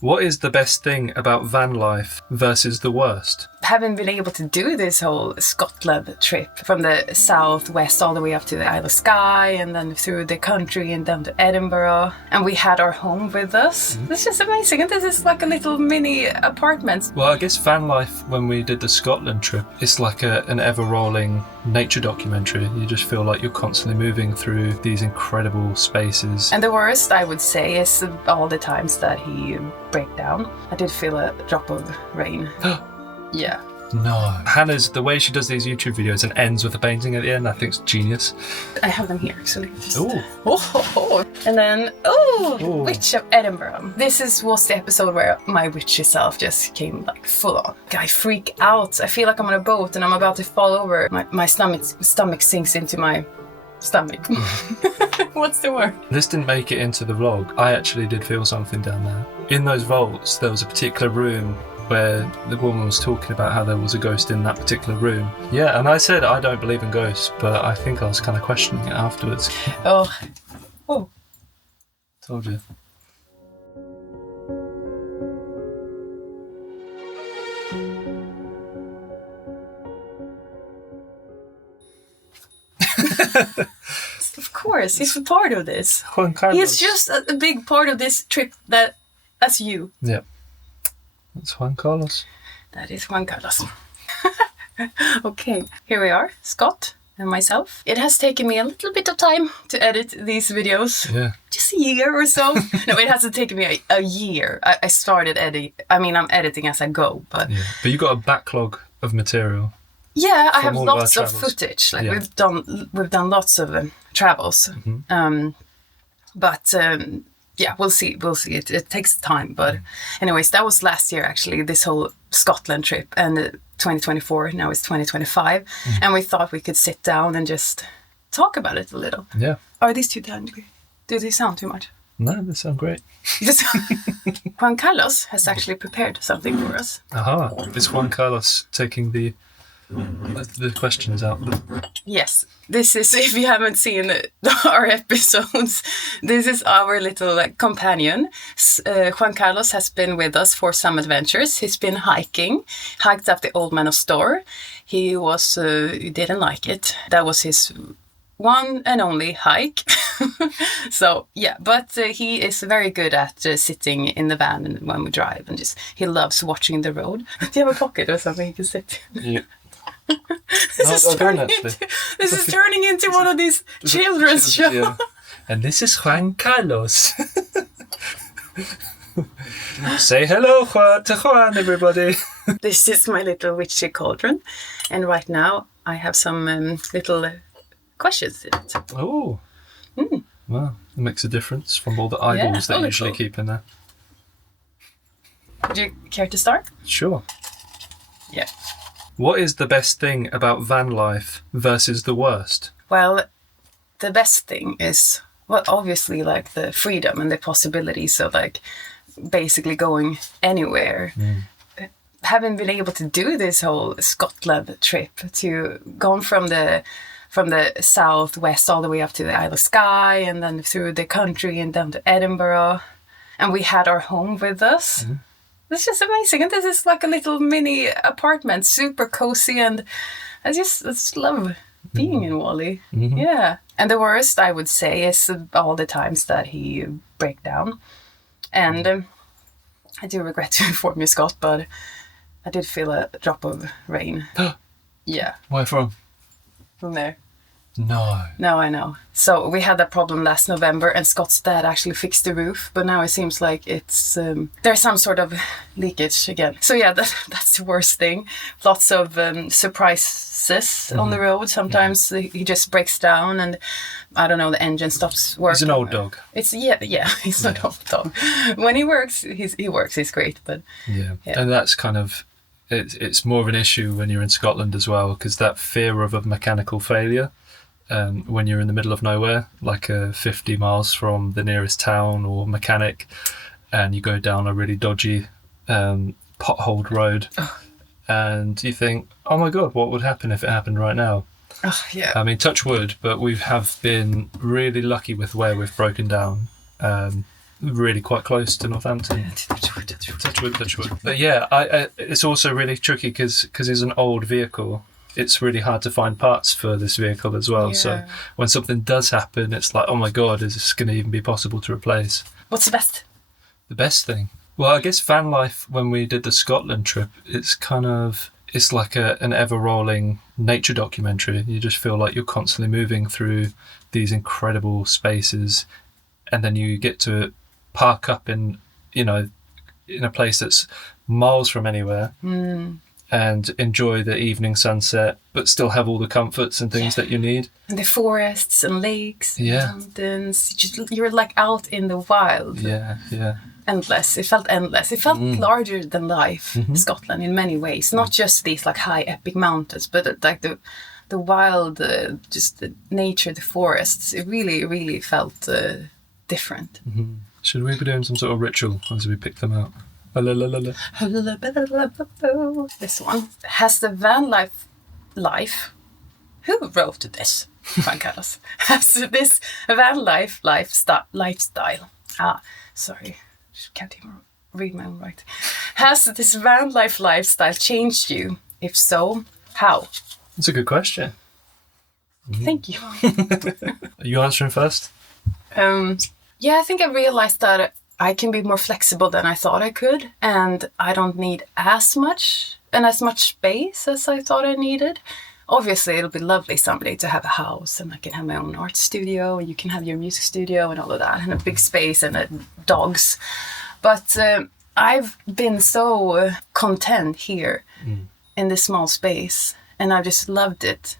What is the best thing about van life versus the worst? Haven't been able to do this whole Scotland trip from the southwest all the way up to the Isle of Skye and then through the country and down to Edinburgh. And we had our home with us. It's just amazing. And this is like a little mini apartment. Well, I guess van life, when we did the Scotland trip, it's like an ever-rolling nature documentary. You just feel like you're constantly moving through these incredible spaces. And the worst, I would say, is all the times that he break down. I did feel a drop of rain. Yeah. No. Hannah's, the way she does these YouTube videos and ends with a painting at the end, I think is genius. I have them here, actually. Ooh. Oh. And then, Witch of Edinburgh. This was the episode where my witchy self just came like full on. I freak out. I feel like I'm on a boat and I'm about to fall over. My stomach sinks into my stomach. What's the word? This didn't make it into the vlog. I actually did feel something down there. In those vaults, there was a particular room where the woman was talking about how there was a ghost in that particular room. Yeah, and I said I don't believe in ghosts, but I think I was kind of questioning it afterwards. Oh. Told you. Of course, he's a part of this. Juan Carlos. He's just a big part of this trip. That's you. Yeah. That's Juan Carlos. That is Juan Carlos. Okay, here we are, Scott and myself. It has taken me a little bit of time to edit these videos. Yeah. Just a year or so. No, it hasn't taken me a year. I started editing. I mean, I'm editing as I go, but... Yeah. But you got a backlog of material. Yeah, I have all of our lots of travels. footage. Like Yeah. we've done lots of travels. But yeah, we'll see. It takes time. But anyways, that was last year actually, this whole Scotland trip. And 2024, now it's 2025. And we thought we could sit down and just talk about it a little. Yeah. Are these too tiny? Do they sound too much? No, they sound great. Juan Carlos has actually prepared something for us. Aha. Is Juan Carlos taking the questions out? Yes, this is, if you haven't seen our episodes, this is our little companion. Juan Carlos has been with us for some adventures. He's been hiked up the Old Man of Storr. He didn't like it. That was his one and only hike. So yeah, but he is very good at sitting in the van when we drive, and he loves watching the road. Do you have a pocket or something you can sit in? Yeah. This is turning into one of these children's shows. Yeah. And this is Juan Carlos. Say hello to Juan, everybody. This is my little witchy cauldron, and right now I have some little questions in it. Oh. Well, it makes a difference from all the idols that you usually keep in there. Would you care to start? Sure. Yeah. What is the best thing about van life versus the worst? Well, the best thing is, well, obviously like the freedom and the possibilities of like basically going anywhere. Haven't been able to do this whole Scotland trip, to gone from the southwest all the way up to the Isle of Skye and then through the country and down to Edinburgh. And we had our home with us. It's just amazing. And this is like a little mini apartment, super cozy. And I just love being in Wally. Yeah. And the worst, I would say, is all the times that he break down. And I do regret to inform you, Scott, but I did feel a drop of rain. Yeah. Where from? From there. No, I know. So we had that problem last November, and Scott's dad actually fixed the roof, but now it seems like it's there's some sort of leakage again. So yeah, that's the worst thing. Lots of surprises on the road. Sometimes he just breaks down, and I don't know, the engine stops working. He's an old dog. He's an old dog. When he works, he's great. But yeah. And that's kind of. It's more of an issue when you're in Scotland as well, because that fear of a mechanical failure when you're in the middle of nowhere, like 50 miles from the nearest town or mechanic, and you go down a really dodgy potholed road, and you think, oh my God, what would happen if it happened right now? Yeah. I mean, touch wood, but we have been really lucky with where we've broken down. really quite close to Northampton. Touch wood, touch wood. But yeah, it's also really tricky because it's an old vehicle. It's really hard to find parts for this vehicle as well. Yeah. So when something does happen, it's like, oh my God, is this going to even be possible to replace? What's the best? The best thing? Well, I guess van life, when we did the Scotland trip, it's like an ever-rolling nature documentary. You just feel like you're constantly moving through these incredible spaces, and then you get to park up in a place that's miles from anywhere and enjoy the evening sunset, but still have all the comforts and things that you need. And the forests and lakes, and mountains. You're like out in the wild. Yeah. Endless. It felt endless. It felt larger than life, Scotland, in many ways. Not just these like high epic mountains, but like the wild, just the nature, the forests. It really, really felt different. Mm-hmm. Should we be doing some sort of ritual as we pick them out? This one. Has the van life? Who wrote this? Juan Carlos. Has this van lifestyle? Sorry. Can't even read my own writing. Has this van lifestyle changed you? If so, how? That's a good question. Thank you. Are you answering first? Yeah, I think I realized that I can be more flexible than I thought I could, and I don't need as much space as I thought I needed. Obviously, it'll be lovely someday to have a house, and I can have my own art studio, and you can have your music studio and all of that, and a big space and dogs. But I've been so content here in this small space, and I've just loved it.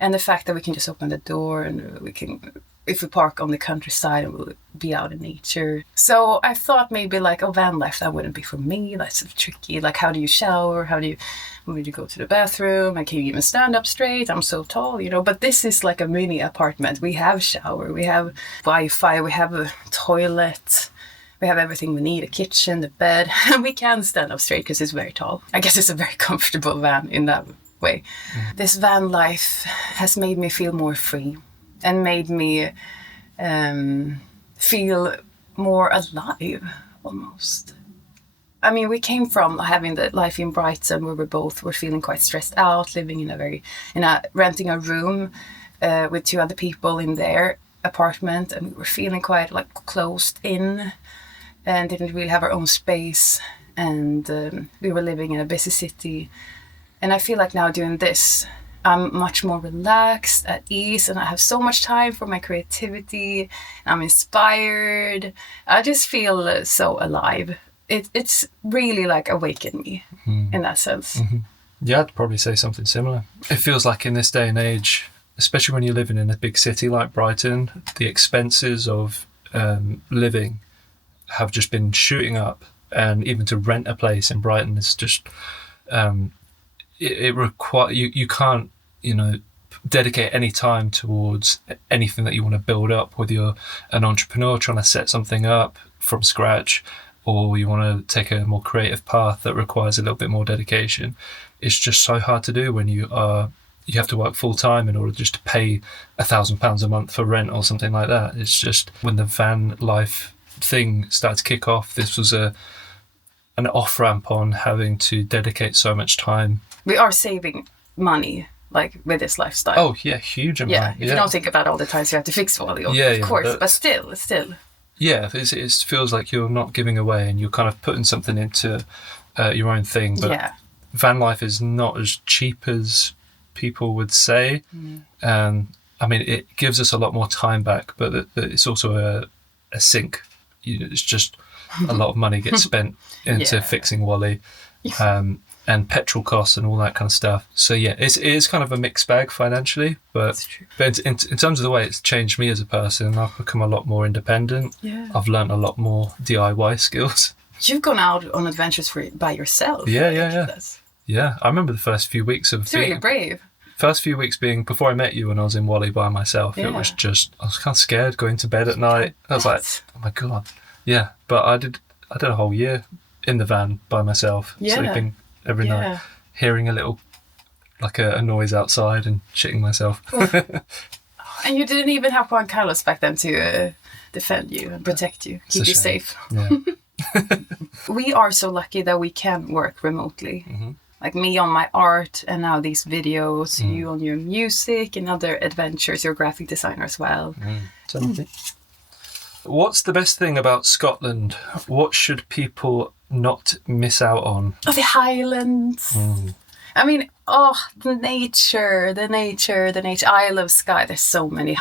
And the fact that we can just open the door and we can, if we park on the countryside, and we'll be out in nature. So I thought maybe like, van life, that wouldn't be for me. That's so tricky. Like, how do you shower? When would you go to the bathroom? And can you even stand up straight? I'm so tall, But this is like a mini apartment. We have shower, we have Wi-Fi, we have a toilet. We have everything we need, a kitchen, the bed. And we can stand up straight because it's very tall. I guess it's a very comfortable van in that way. This van life has made me feel more free and made me feel more alive, almost. I mean, we came from having the life in Brighton where we both were feeling quite stressed out, living renting a room with 2 other people in their apartment, and we were feeling quite like closed in and didn't really have our own space, and we were living in a busy city. And I feel like now doing this, I'm much more relaxed, at ease, and I have so much time for my creativity. I'm inspired. I just feel so alive. It's really like awakened me in that sense. Mm-hmm. Yeah, I'd probably say something similar. It feels like in this day and age, especially when you're living in a big city like Brighton, the expenses of living have just been shooting up, and even to rent a place in Brighton is just it requires you can't dedicate any time towards anything that you want to build up, whether you're an entrepreneur trying to set something up from scratch, or you want to take a more creative path that requires a little bit more dedication. It's just so hard to do when you have to work full time in order just to pay £1,000 a month for rent or something like that. It's just when the van life thing started to kick off, this was an off-ramp on having to dedicate so much time. We are saving money, like with this lifestyle. Oh yeah, huge amount. Yeah, if you don't think about all the times you have to fix Wally, of course, but still. Yeah, it feels like you're not giving away, and you're kind of putting something into your own thing. But van life is not as cheap as people would say. I mean, it gives us a lot more time back, but it's also a sink. It's just a lot of money gets spent into fixing Wally, and petrol costs and all that kind of stuff. So yeah, it is kind of a mixed bag financially, but in terms of the way it's changed me as a person, I've become a lot more independent. Yeah. I've learned a lot more DIY skills. You've gone out on adventures by yourself. Yeah. I remember the first few weeks of it's really brave. First few weeks being before I met you, when I was in Wally by myself. It was just, I was kind of scared going to bed at night. I was like, oh my God. Yeah, but I did a whole year in the van by myself, sleeping every night, hearing a little, like a noise outside and shitting myself. And you didn't even have Juan Carlos back then to defend you and protect you, keep you safe. Yeah. We are so lucky that we can work remotely. Like me on my art, and now these videos, you on your music and other adventures, you're a graphic designer as well. What's the best thing about Scotland? What should people not miss out on? Oh, the Highlands. I mean, the nature. I love Skye. There's so many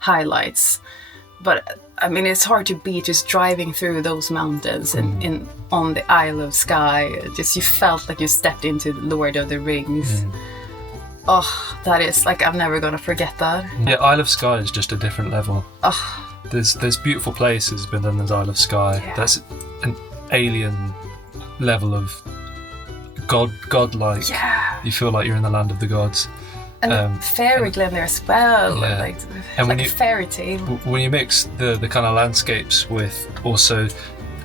highlights. But I mean, it's hard to beat just driving through those mountains and on the Isle of Skye. Just you felt like you stepped into the Lord of the Rings. Oh, that is like, I'm never gonna forget that. Yeah, Isle of Skye is just a different level. There's beautiful places, but then there's Isle of Skye. Yeah. That's an alien level of godlike. Yeah. You feel like you're in the land of the gods. And fairy glen there as well, like a fairy tale. When you mix the kind of landscapes with also,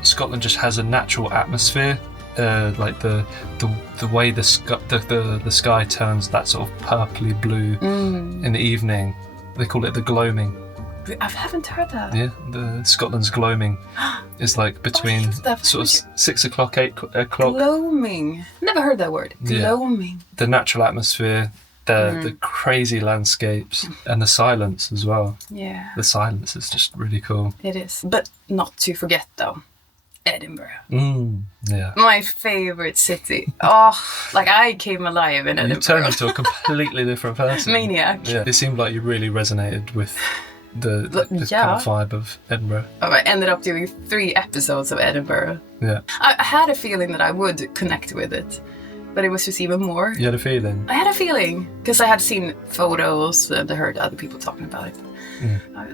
Scotland just has a natural atmosphere, like the way the sky turns that sort of purpley blue in the evening. They call it the gloaming. I haven't heard that. Yeah, the Scotland's gloaming is like between sort of 6 o'clock, 8 o'clock. Gloaming. Never heard that word. Gloaming. The natural atmosphere. The crazy landscapes and the silence as well. Yeah. The silence is just really cool. It is. But not to forget though, Edinburgh. Yeah. My favourite city. Like I came alive in Edinburgh. You turned into a completely different person. Maniac. Yeah. It seemed like you really resonated with the kind of vibe of Edinburgh. I ended up doing 3 episodes of Edinburgh. Yeah. I had a feeling that I would connect with it. But it was just even more. You had a feeling? I had a feeling. Because I had seen photos and I heard other people talking about it.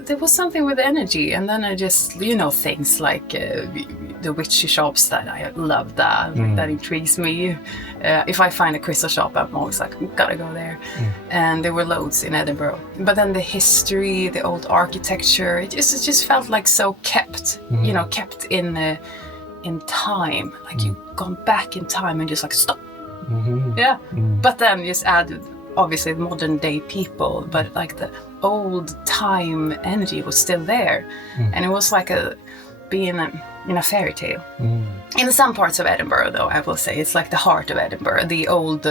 There was something with energy. And then I just, things like the witchy shops, that I love that. That intrigues me. If I find a crystal shop, I'm always like, gotta go there. And there were loads in Edinburgh. But then the history, the old architecture, it just felt like so kept, kept in time. Like you've gone back in time and just like, stop. Yeah, but then just add obviously modern day people, but like the old time energy was still there, and it was like being in a fairy tale. In some parts of Edinburgh, though, I will say it's like the heart of Edinburgh, the old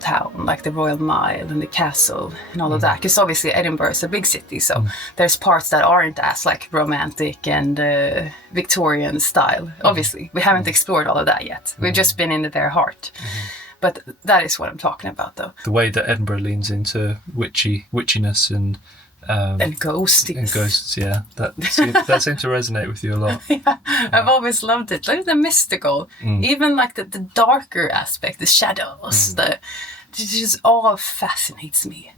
town, like the Royal Mile and the castle and all of that. Because obviously Edinburgh is a big city, so there's parts that aren't as like romantic and Victorian style. Obviously, we haven't explored all of that yet. We've just been in their heart. But that is what I'm talking about, though. The way that Edinburgh leans into witchiness and ghosties. And ghosts, yeah. That seemed to resonate with you a lot. Yeah, I've always loved it. Like the mystical, even like the darker aspect, the shadows, it just all fascinates me.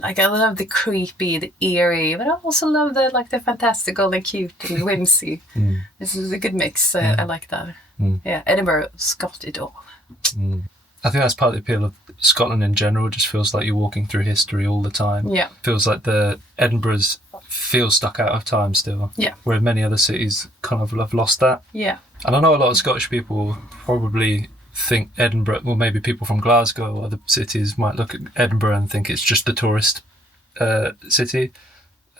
Like I love the creepy, the eerie, but I also love the fantastical and cute and whimsy. This is a good mix. I like that. Yeah, Edinburgh's got it all. I think that's part of the appeal of Scotland in general. It just feels like you're walking through history all the time. Yeah. Feels like the Edinburgh's feels stuck out of time still. Yeah. Where many other cities kind of have lost that. Yeah. And I know a lot of Scottish people probably think Edinburgh, well, maybe people from Glasgow or other cities might look at Edinburgh and think it's just a tourist city.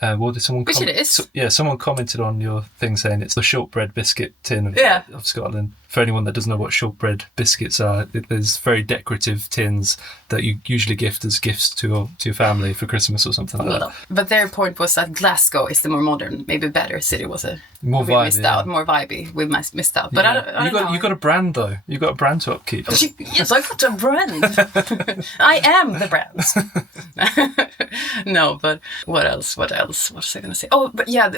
Did someone Which it is. Someone commented on your thing saying it's the shortbread biscuit tin of Scotland. For anyone that doesn't know what shortbread biscuits are, there's very decorative tins that you usually gift as gifts to your family for Christmas or something like that. But their point was that Glasgow is the more modern, maybe better city. Was a more vibey, missed out, more vibey. We missed out. But I don't know. You got a brand though. You got a brand to upkeep. Yes, I got a brand. I am the brand. No, but what else? What was I going to say? Oh, but yeah.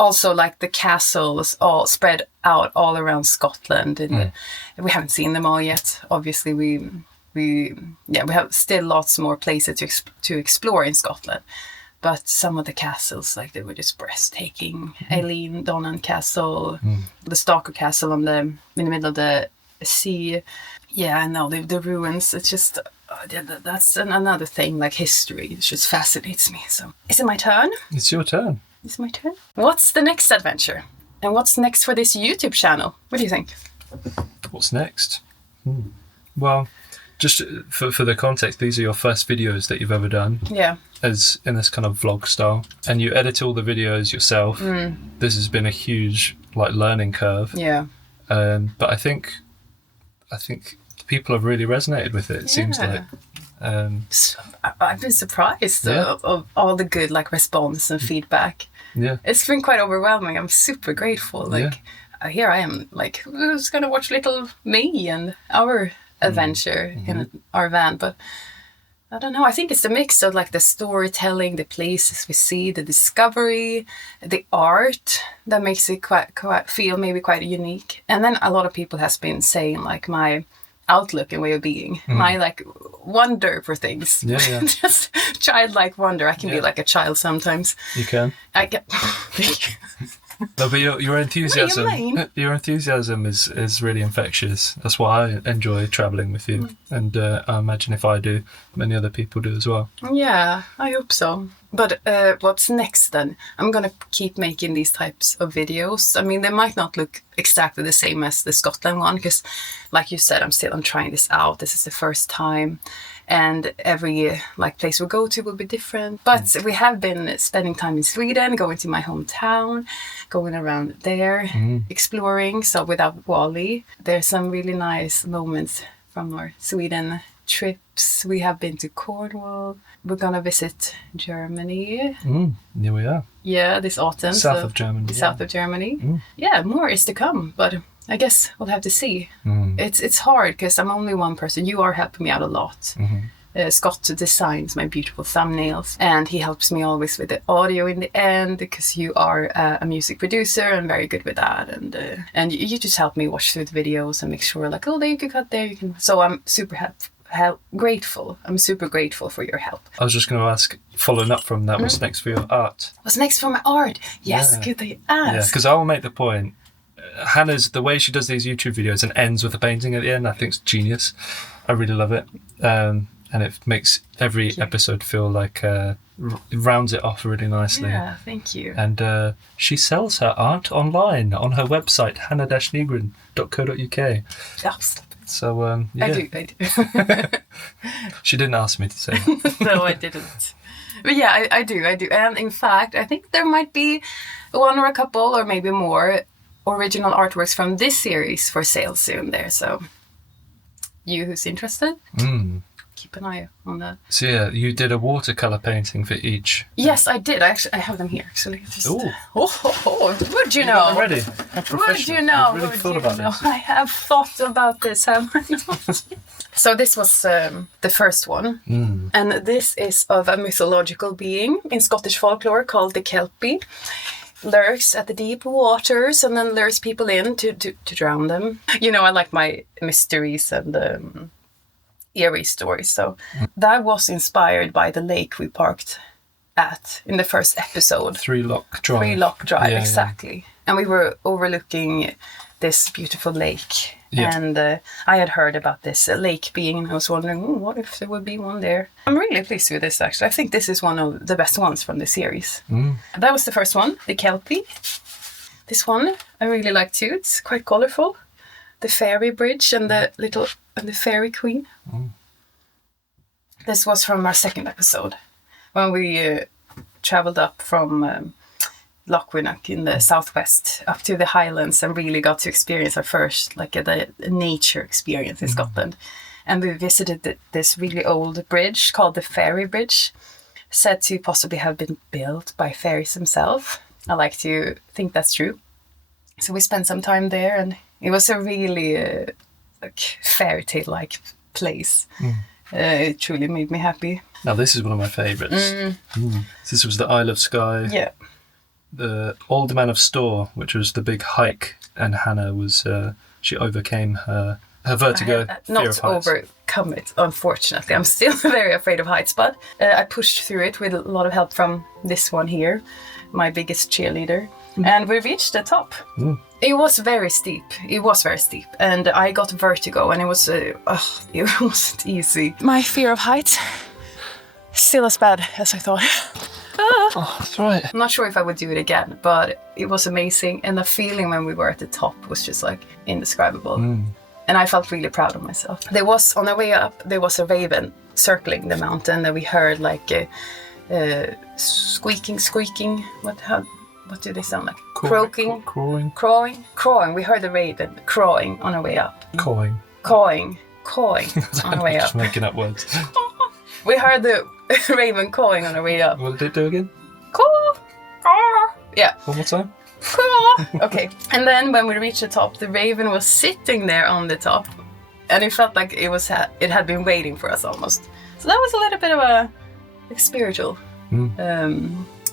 Also, like the castles all spread out all around Scotland, and we haven't seen them all yet. Obviously, we have still lots more places to explore in Scotland. But some of the castles, like they were just breathtaking. Eileen Donnan Castle, the Stalker Castle in the middle of the sea. Yeah, I know the ruins. It's just that's another thing. Like history, it just fascinates me. So, is it my turn? It's your turn. It's my turn. What's the next adventure? And what's next for this YouTube channel? What do you think? What's next? Well, just for the context, these are your first videos that you've ever done. Yeah. As in this kind of vlog style, and you edit all the videos yourself. This has been a huge learning curve. Yeah. But I think people have really resonated with it. It seems like. So, I've been surprised of all the good response and feedback. Yeah. It's been quite overwhelming. I'm super grateful. Here I am, who's gonna watch little me and our adventure in our van, but. I don't know. I think it's a mix of the storytelling, the places we see, the discovery, the art that makes it quite feel maybe quite unique. And then a lot of people has been saying my outlook and way of being, my wonder for things. Yeah. Just childlike wonder. I can be like a child sometimes. You can. I get. Thank you. No, but your enthusiasm is really infectious. That's why I enjoy traveling with you, and I imagine if I do, many other people do as well. Yeah, I hope so. But what's next then? I'm gonna keep making these types of videos. I mean, they might not look exactly the same as the Scotland one, because, like you said, I'm trying this out. This is the first time. And every place we go to will be different. But we have been spending time in Sweden, going to my hometown, going around there, exploring. So without Wally, there's some really nice moments from our Sweden trips. We have been to Cornwall. We're gonna visit Germany. Here we are. Yeah, this autumn. South of Germany. South of Germany. Yeah, more is to come, but I guess we'll have to see. It's hard because I'm only one person. You are helping me out a lot. Scott designs my beautiful thumbnails, and he helps me always with the audio in the end, because you are a music producer and very good with that. And you just help me watch through the videos and make sure there you can cut there, you can. So I'm super grateful. I'm super grateful for your help. I was just going to ask, following up from that, what's next for your art? What's next for my art? Yes, good that you asked. Yeah, because I will make the point. Hannah's, the way she does these YouTube videos and ends with a painting at the end, I think it's genius. I really love it. And it makes every episode feel it rounds it off really nicely. Yeah, thank you. And she sells her art online on her website, hannah-nygren.co.uk. Yes. So, yeah. I do. She didn't ask me to say that. No, I didn't. But yeah, I do. And in fact, I think there might be one or a couple or maybe more original artworks from this series for sale soon there. So you who's interested, keep an eye on that. So yeah, you did a watercolour painting for each. Yes, I did. I have them here actually. Ooh. Would you know? Already. Would you know? You've really thought about this. I have thought about this, have I not? So this was the first one. And this is of a mythological being in Scottish folklore called the Kelpie. Lurks at the deep waters and then lures people in to drown them. You know, I like my mysteries and eerie stories. So that was inspired by the lake we parked at in the first episode. Three Lock Drive, yeah, exactly. Yeah. And we were overlooking this beautiful lake. Yeah. And I had heard about this lake being, and I was wondering, what if there would be one there? I'm really pleased with this, actually. I think this is one of the best ones from the series. That was the first one, the Kelpie. This one I really like too. It's quite colorful. The fairy bridge and the fairy queen. This was from our second episode when we traveled up from Lochwinnock in the southwest up to the Highlands and really got to experience our first the nature experience in Scotland. And we visited this really old bridge called the Fairy Bridge, said to possibly have been built by fairies themselves. I like to think that's true. So we spent some time there, and it was a really fairy tale-like place. It truly made me happy. Now this is one of my favourites. This was the Isle of Skye. Yeah. The Old Man of Storr, which was the big hike, and Hannah was she overcame her vertigo, fear of heights. Not overcome it, unfortunately. I'm still very afraid of heights, but I pushed through it with a lot of help from this one here, my biggest cheerleader, and we reached the top. It was very steep. And I got vertigo, and it wasn't easy. My fear of heights, still as bad as I thought. Oh, that's right. I'm not sure if I would do it again, but it was amazing. And the feeling when we were at the top was just indescribable. And I felt really proud of myself. There was, on our way up, there was a raven circling the mountain, and we heard like squeaking. What do they sound like? Croaking. Crowing. We heard the raven crowing on our way up. Cawing on our way up. Just making up words. We heard the raven cawing on our way up. What did it do again? Caw. Yeah. One more time. Okay. And then when we reached the top, the raven was sitting there on the top, and it felt like it had been waiting for us almost. So that was a little bit of a spiritual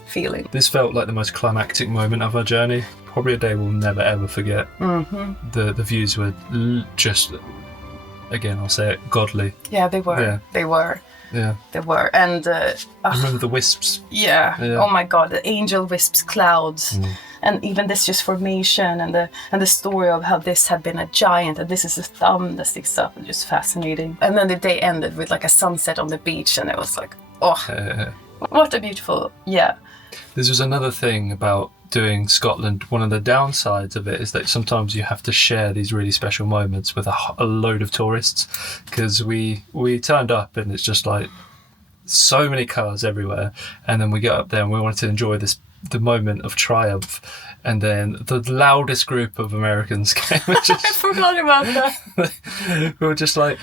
feeling. This felt like the most climactic moment of our journey. Probably a day we'll never ever forget. Mm-hmm. The views were just, again, I'll say it, godly. Yeah, they were. Yeah. They were. Yeah. They were. And I remember the wisps. Yeah. Oh my God, the angel wisps clouds. And even this just formation and the story of how this had been a giant and this is a thumb that sticks up, and just fascinating. And then the day ended with like a sunset on the beach, and it was like, what a beautiful, This was another thing about doing Scotland. One of the downsides of it is that sometimes you have to share these really special moments with a load of tourists, because we turned up and it's just like so many cars everywhere, and then we get up there and we wanted to enjoy the moment of triumph, and then the loudest group of Americans came. I forgot about that. We were just like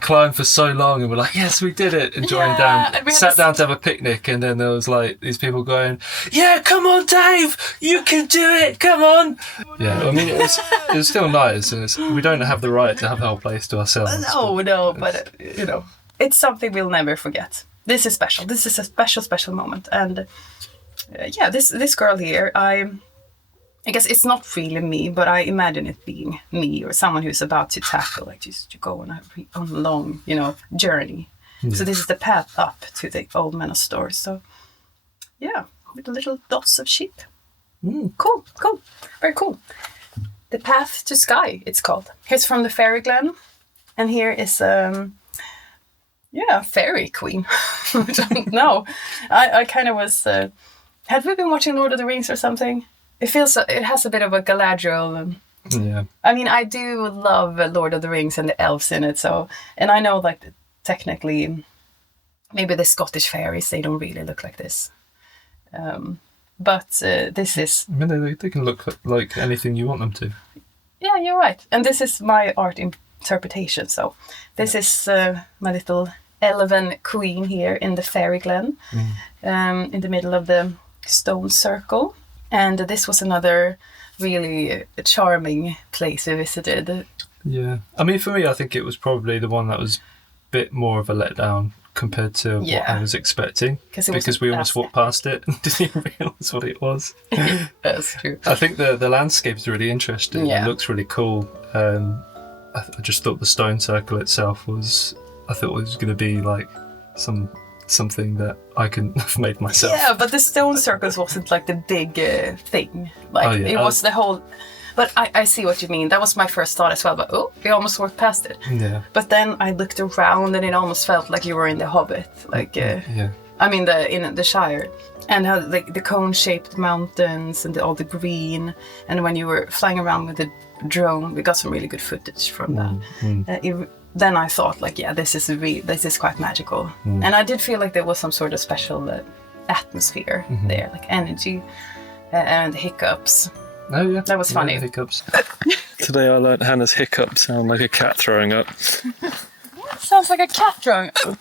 climbed for so long, and we're like, yes, we did it, enjoying down. Sat down to have a picnic, and then there was like these people going, yeah, come on, Dave, you can do it, come on. Yeah, I mean, it was still nice, and we don't have the right to have the whole place to ourselves. No, but you know, it's something we'll never forget. This is special. This is a special moment, and. This girl here, I guess it's not really me, but I imagine it being me or someone who's about to tackle, like just to go on a long, journey. Yeah. So this is the path up to the Old Manor Store. So, with little dots of sheep. Cool, very cool. The Path to Sky, it's called. Here's from the Fairy Glen, and here is Fairy Queen. I don't know. I kind of was. Had we been watching Lord of the Rings or something? It has a bit of a Galadriel. Yeah. I mean, I do love Lord of the Rings and the elves in it. So, and I know like technically, maybe the Scottish fairies, they don't really look like this. But this is. I mean, they can look like anything you want them to. Yeah, you're right. And this is my art interpretation. So, this is my little elven queen here in the Fairy Glen, in the middle of the stone circle. And this was another really charming place we visited. Yeah. I mean, for me, I think it was probably the one that was a bit more of a letdown compared to what I was expecting. Because we almost walked past it and didn't even realise what it was. That's true. I think the landscape's really interesting. Yeah. It looks really cool. I just thought the stone circle itself was... I thought it was going to be like something that I couldn't have made myself. Yeah, but the stone circles wasn't like the big thing. Like it was the whole. But I see what you mean. That was my first thought as well. But we almost walked past it. Yeah. But then I looked around and it almost felt like you were in the Hobbit. Like I mean in the Shire, and how the cone-shaped mountains and all the green. And when you were flying around with the drone, we got some really good footage from that. Then I thought, like, this is quite magical. And I did feel like there was some sort of special atmosphere there, like energy and hiccups. Oh, yeah. That was funny. Hiccups. Today I learned Hannah's hiccups sound like a cat throwing up. Sounds like a cat throwing up.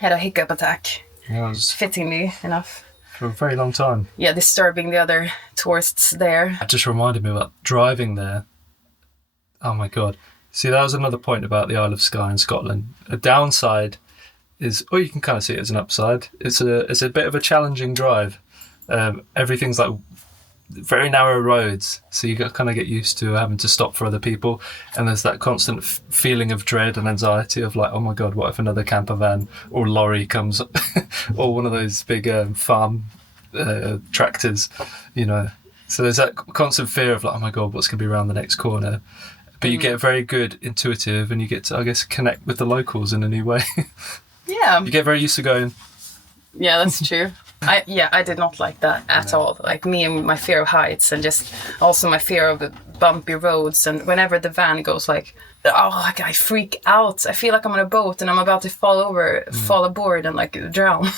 Had a hiccup attack. Yeah, it was fittingly enough. For a very long time. Yeah, disturbing the other tourists there. It just reminded me about driving there. Oh, my God. See, that was another point about the Isle of Skye in Scotland. A downside is, you can kind of see it as an upside. It's a bit of a challenging drive. Everything's like very narrow roads, so you kind of get used to having to stop for other people. And there's that constant feeling of dread and anxiety of like, oh my God, what if another camper van or lorry comes, or one of those big farm tractors, So there's that constant fear of like, oh my God, what's going to be around the next corner. But you get very good intuitive, and you get to, I guess, connect with the locals in a new way. Yeah. You get very used to going. Yeah, that's true. I did not like that at all. Like me and my fear of heights, and just also my fear of bumpy roads, and whenever the van goes like, oh, like I freak out. I feel like I'm on a boat and I'm about to fall aboard and like drown.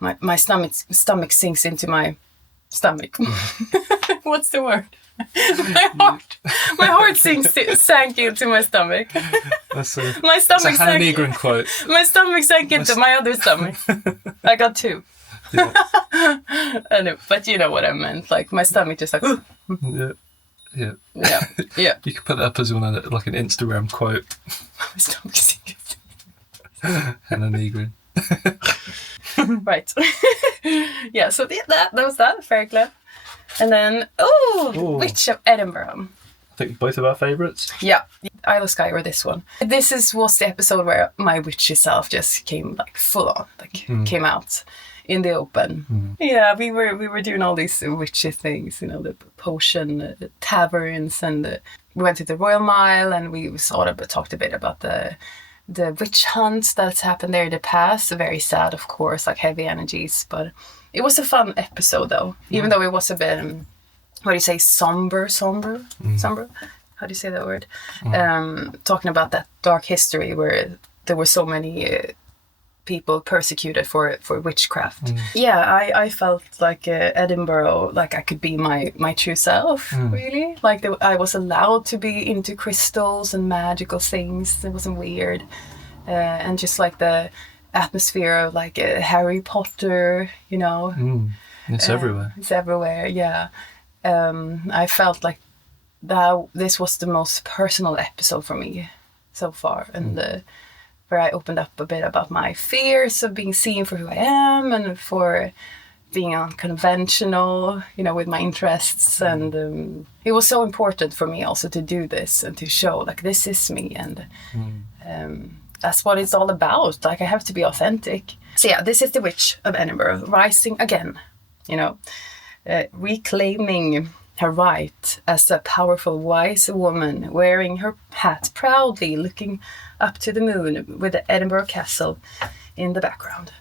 My stomach sinks into my stomach. What's the word? My heart sank into my stomach. That's my stomach a Hannah Negrin quote. My stomach sank into my other stomach. I got two. Yeah. But you know what I meant. Like my stomach just like. Yeah. Yeah. You could put that up as one of like an Instagram quote. My stomach sinks. Hannah Negrin. Right. Yeah. So that was that. Very glad. And then, Witch of Edinburgh. I think both of our favourites. Yeah, Isle of Skye or this one. This was the episode where my witchy self just came like full on, came out in the open. Yeah, we were doing all these witchy things, you know, the potion, the taverns, and we went to the Royal Mile, and we sort of talked a bit about the witch hunt that's happened there in the past. Very sad, of course, like heavy energies, but it was a fun episode though, even though it was a bit, what do you say, somber? How do you say that word? Talking about that dark history where there were so many people persecuted for witchcraft. Yeah, I felt like Edinburgh, like I could be my true self, really. Like I was allowed to be into crystals and magical things. It wasn't weird. And just like the atmosphere of like Harry Potter, you know. It's everywhere. It's everywhere, yeah. I felt like this was the most personal episode for me so far, and where I opened up a bit about my fears of being seen for who I am and for being unconventional, you know, with my interests. And it was so important for me also to do this and to show like this is me, and that's what it's all about. Like I have to be authentic. So yeah, this is the Witch of Edinburgh rising again, you know, reclaiming her right as a powerful, wise woman, wearing her hat proudly, looking up to the moon with the Edinburgh Castle in the background.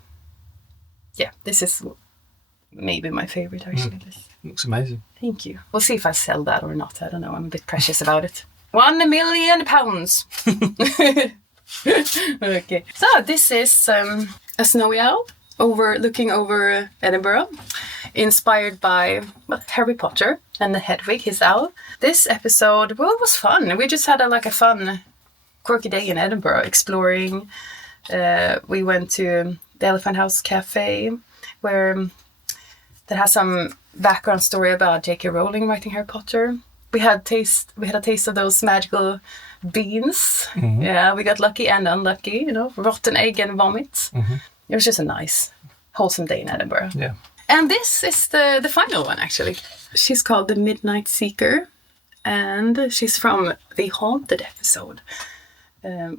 Yeah, this is maybe my favorite actually. Looks amazing. Thank you. We'll see if I sell that or not. I don't know. I'm a bit precious about it. £1 million. Okay. So this is a snowy owl looking over Edinburgh, inspired by Harry Potter and the Hedwig, his owl. This episode, well, it was fun. We just had a fun, quirky day in Edinburgh, exploring. We went to the Elephant House Cafe, where that has some background story about J.K. Rowling writing Harry Potter. We had a taste of those magical beans. Yeah, we got lucky and unlucky, you know, rotten egg and vomit. It was just a nice, wholesome day in Edinburgh. Yeah. And this is the final one, actually. She's called The Midnight Seeker, and she's from the Haunted episode,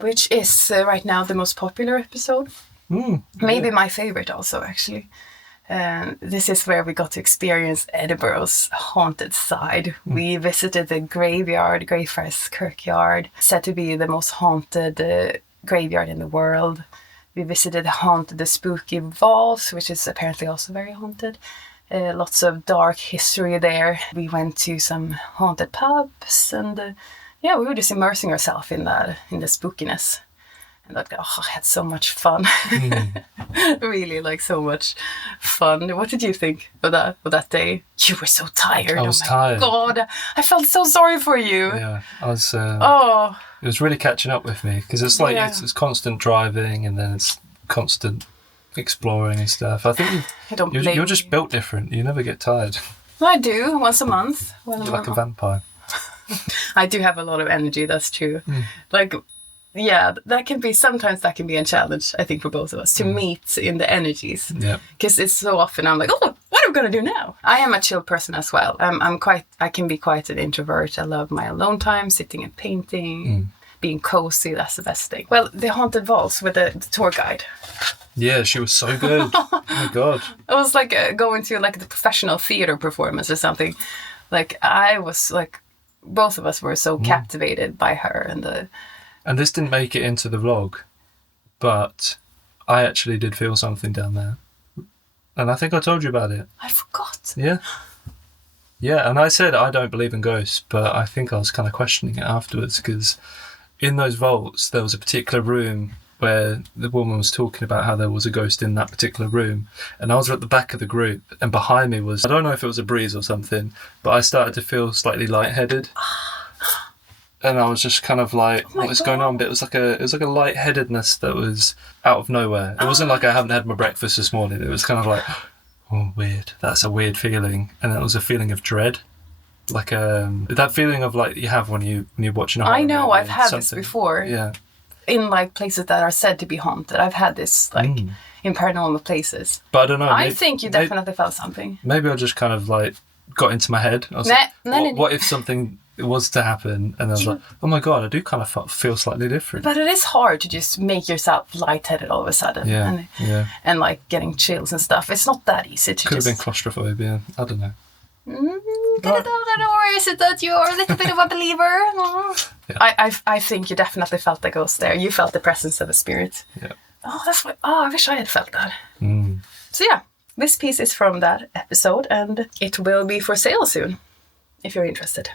which is right now the most popular episode. Maybe my favorite also, actually. This is where we got to experience Edinburgh's haunted side. We visited the graveyard, Greyfriars Kirkyard, said to be the most haunted graveyard in the world. We visited the spooky vaults, which is apparently also very haunted. Lots of dark history there. We went to some haunted pubs, and we were just immersing ourselves in the spookiness. And I had so much fun. Really, so much fun. What did you think of that day? You were so tired. I was tired. God, I felt so sorry for you. Yeah, I was. It was really catching up with me because it's it's constant driving and then it's constant exploring and stuff. I think you're just built different. You never get tired. I do once a month. You're like a vampire. I do have a lot of energy. That's true. Yeah, sometimes that can be a challenge, I think, for both of us to meet in the energies. Yeah. Because it's so often I'm like, oh, what are we going to do now? I am a chill person as well. I can be quite an introvert. I love my alone time, sitting and painting, being cozy. That's the best thing. Well, the haunted vaults with the tour guide. Yeah, she was so good. Oh my God. It was like going to the professional theater performance or something. I was both of us were so captivated by her And this didn't make it into the vlog, but I actually did feel something down there. And I think I told you about it. I forgot. Yeah. Yeah, and I said I don't believe in ghosts, but I think I was kind of questioning it afterwards because in those vaults there was a particular room where the woman was talking about how there was a ghost in that particular room, and I was at the back of the group, and behind me was, I don't know if it was a breeze or something, but I started to feel slightly lightheaded. And I was just kind of like, Oh my what's going on? But it was like a lightheadedness that was out of nowhere. It wasn't like I haven't had my breakfast this morning. It was kind of like, oh, weird. That's a weird feeling. And it was a feeling of dread. Like that feeling of like you have when you're watching a horror I know, movie I've had this something. before. Yeah. In like places that are said to be haunted. I've had this like in paranormal places. But I don't know. I think you definitely felt something. Maybe I just kind of like got into my head. I was what if something was to happen? And I was like, oh my God, I do kind of feel slightly different. But it is hard to just make yourself lightheaded all of a sudden. And like getting chills and stuff. It's not that easy to Could have been claustrophobia. I don't know. Or is it that you're a little bit of a believer? Yeah. I think you definitely felt the ghost there. You felt the presence of a spirit. Yeah. I wish I had felt that. So yeah, this piece is from that episode and it will be for sale soon, if you're interested.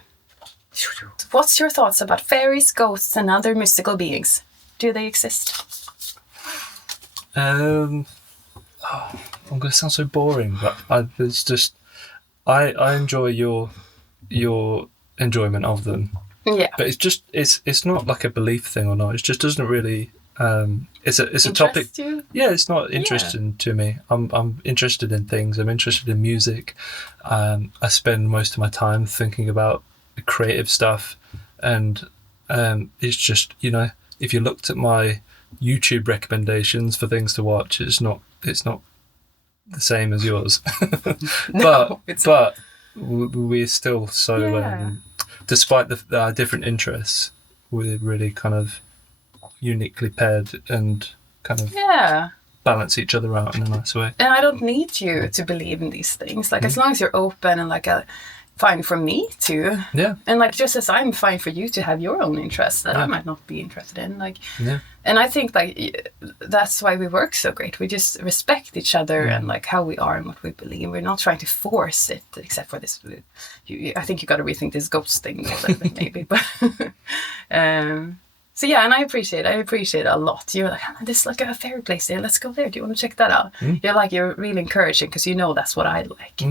What's your thoughts about fairies, ghosts, and other mystical beings? Do they exist? I'm going to sound so boring, but I enjoy your enjoyment of them. Yeah. But it's not like a belief thing or not. It just doesn't really. It's a topic. You? Yeah, it's not interesting to me. I'm interested in things. I'm interested in music. I spend most of my time thinking about creative stuff, and it's just, if you looked at my YouTube recommendations for things to watch, it's not the same as yours. No, but we're still so despite our different interests, we're really kind of uniquely paired and kind of balance each other out in a nice way. And I don't need you to believe in these things. Like as long as you're open and like fine for me too. Yeah. And like just as I'm fine for you to have your own interests that I might not be interested in. Like and I think like that's why we work so great. We just respect each other and like how we are and what we believe. We're not trying to force it, except for this. I think you got to rethink this ghost thing a little bit maybe. But so yeah, and I appreciate it a lot. You're like, this is like a fairy place there. Let's go there. Do you want to check that out? You're really encouraging because that's what I like.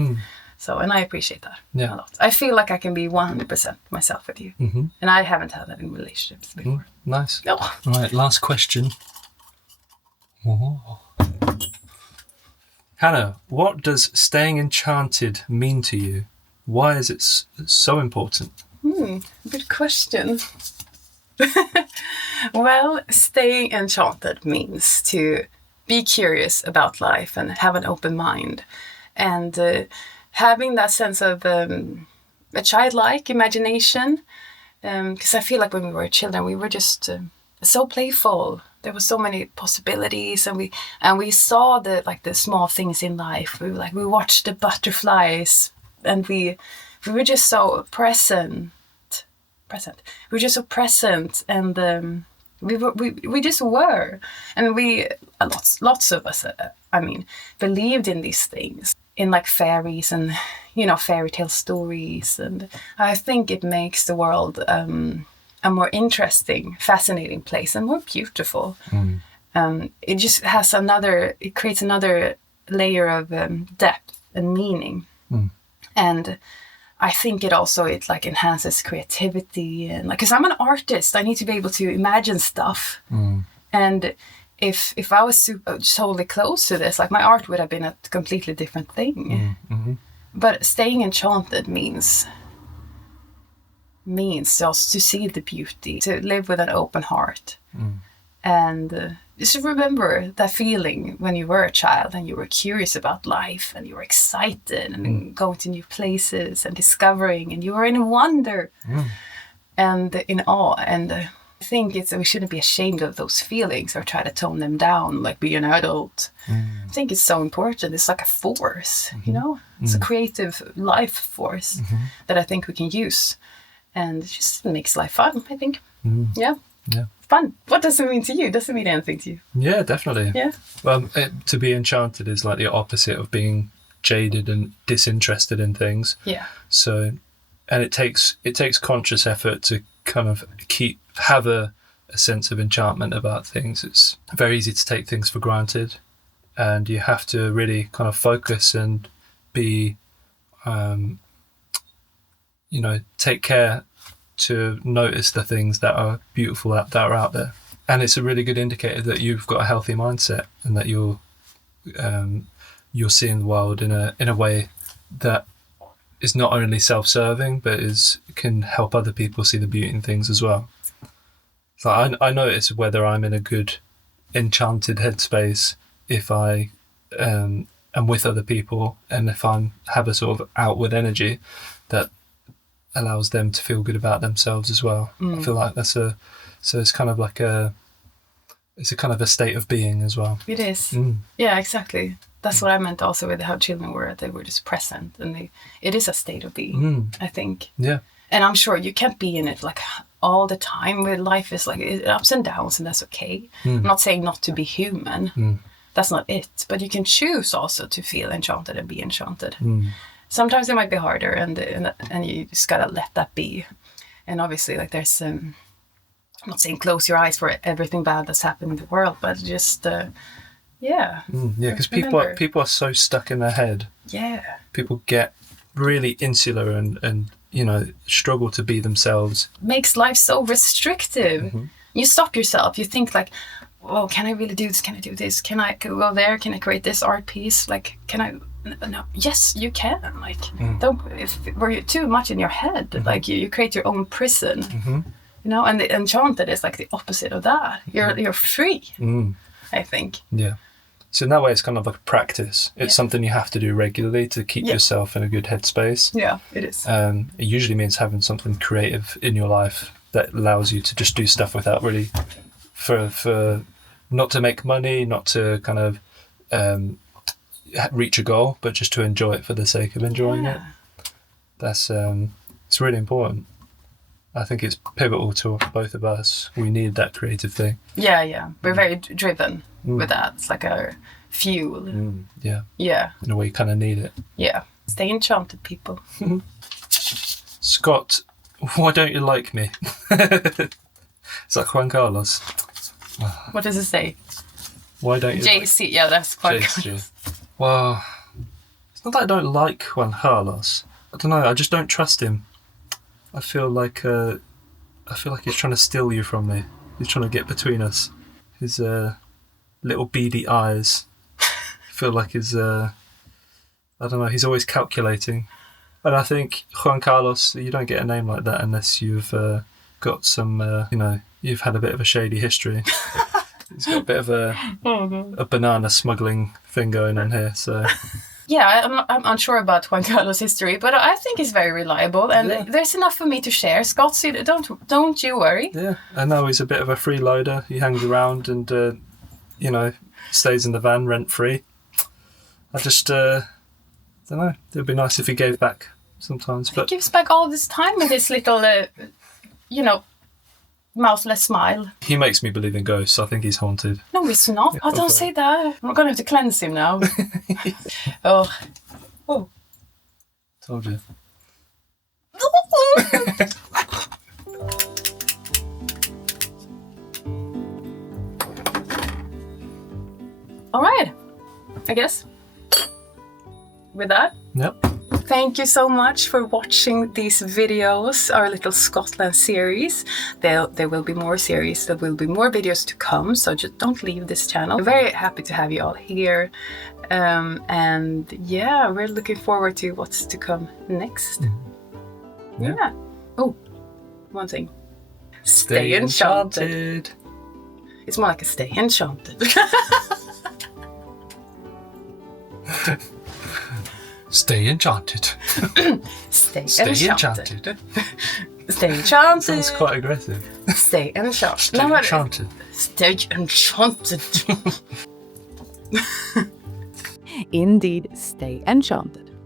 So, and I appreciate that a lot. I feel like I can be 100% myself with you. And I haven't had that in relationships before. Nice. No. All right, last question. Oh. Hannah, what does staying enchanted mean to you? Why is it so important? Good question. Well, staying enchanted means to be curious about life and have an open mind. And having that sense of a childlike imagination, because I feel like when we were children, we were just so playful. There were so many possibilities, and we saw the small things in life. We watched the butterflies, and we were just so present. We were just so present, and we just were, and lots of us. Believed in these things. In like fairies and fairy tale stories, and I think it makes the world a more interesting, fascinating place and more beautiful. It just has it creates another layer of depth and meaning, and I think it enhances creativity, and because I'm an artist, I need to be able to imagine stuff, and if I was totally close to this, my art would have been a completely different thing. But staying enchanted means just to see the beauty, to live with an open heart. And just remember that feeling when you were a child and you were curious about life and you were excited and going to new places and discovering, and you were in wonder and in awe. And I think we shouldn't be ashamed of those feelings or try to tone them down, like be an adult. I think it's so important. It's like a force, It's a creative life force that I think we can use. And it just makes life fun, I think. Yeah. Fun. What does it mean to you? Does it mean anything to you? Yeah, definitely. Yeah. To be enchanted is like the opposite of being jaded and disinterested in things. Yeah. So, and it takes conscious effort to kind of have a sense of enchantment about things. It's very easy to take things for granted, and you have to really kind of focus and be, take care to notice the things that are beautiful that are out there. And it's a really good indicator that you've got a healthy mindset and that you're seeing the world in a way that is not only self-serving but can help other people see the beauty in things as well. So I notice whether I'm in a good enchanted headspace if I am with other people, and if I have a sort of outward energy that allows them to feel good about themselves as well. I feel like so it's kind of like it's a kind of a state of being as well. It is. Yeah, exactly. That's what I meant also with how children were. They were just present, and it is a state of being, I think. Yeah. And I'm sure you can't be in it like all the time. Where life is like ups and downs, and that's okay. I'm not saying not to be human. That's not it. But you can choose also to feel enchanted and be enchanted. Sometimes it might be harder, and you just gotta let that be. And obviously, like there's, I'm not saying close your eyes for everything bad that's happened in the world, but just yeah. Yeah, because people are so stuck in their head. Yeah. People get really insular and struggle to be themselves. Makes life so restrictive. You stop yourself. You think like, oh, can I really do this? Can I do this? Can I go there? Can I create this art piece? Like, can I? No. Yes, you can. Like, don't. If you're too much in your head, like you create your own prison. And the enchanted is like the opposite of that. You're free. I think. Yeah. So in that way, it's kind of like a practice. It's something you have to do regularly to keep yourself in a good headspace. Yeah, it is. It usually means having something creative in your life that allows you to just do stuff without really, for not to make money, not to kind of reach a goal, but just to enjoy it for the sake of enjoying it. That's it's really important. I think it's pivotal to both of us. We need that creative thing. Yeah. We're very driven with that. It's like our fuel. Yeah. In a way, you kind of need it. Yeah. Stay enchanted, people. Scott, why don't you like me? It's like Juan Carlos. What does it say? Why don't you JC, yeah, that's Juan Carlos. Well, it's not that I don't like Juan Carlos. I don't know, I just don't trust him. I feel like he's trying to steal you from me. He's trying to get between us. His little beady eyes. I feel like I don't know, he's always calculating. And I think, Juan Carlos, you don't get a name like that unless you've got some, you've had a bit of a shady history. He's got a bit of a banana smuggling thing going on here, so... Yeah, I'm unsure about Juan Carlos' history, but I think he's very reliable, and there's enough for me to share. Scott, so don't you worry. Yeah, I know he's a bit of a freeloader. He hangs around and, stays in the van rent-free. I just, don't know. It would be nice if he gave back sometimes. But he gives back all this time with his little, mouthless smile. He makes me believe in ghosts. I think he's haunted. No, he's not. I don't say that. I'm going to have to cleanse him now. Oh. Told you. All right. I guess. With that. Yep. Thank you so much for watching these videos, our little Scotland series. There will be more series, there will be more videos to come, so just don't leave this channel. I'm very happy to have you all here. And yeah, we're looking forward to what's to come next. Yeah. Oh, one thing. Stay enchanted. It's more like a stay enchanted. Stay enchanted. Stay enchanted. Stay enchanted. Sounds quite aggressive. Stay enchanted. Stay enchanted. Stay enchanted. Indeed, stay enchanted.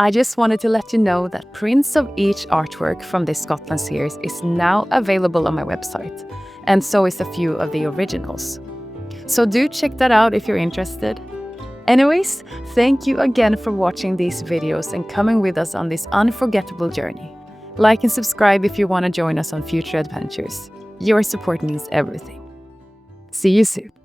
I just wanted to let you know that prints of each artwork from this Scotland series is now available on my website, and so is a few of the originals. So do check that out if you're interested. Anyways, thank you again for watching these videos and coming with us on this unforgettable journey. Like and subscribe if you want to join us on future adventures. Your support means everything. See you soon.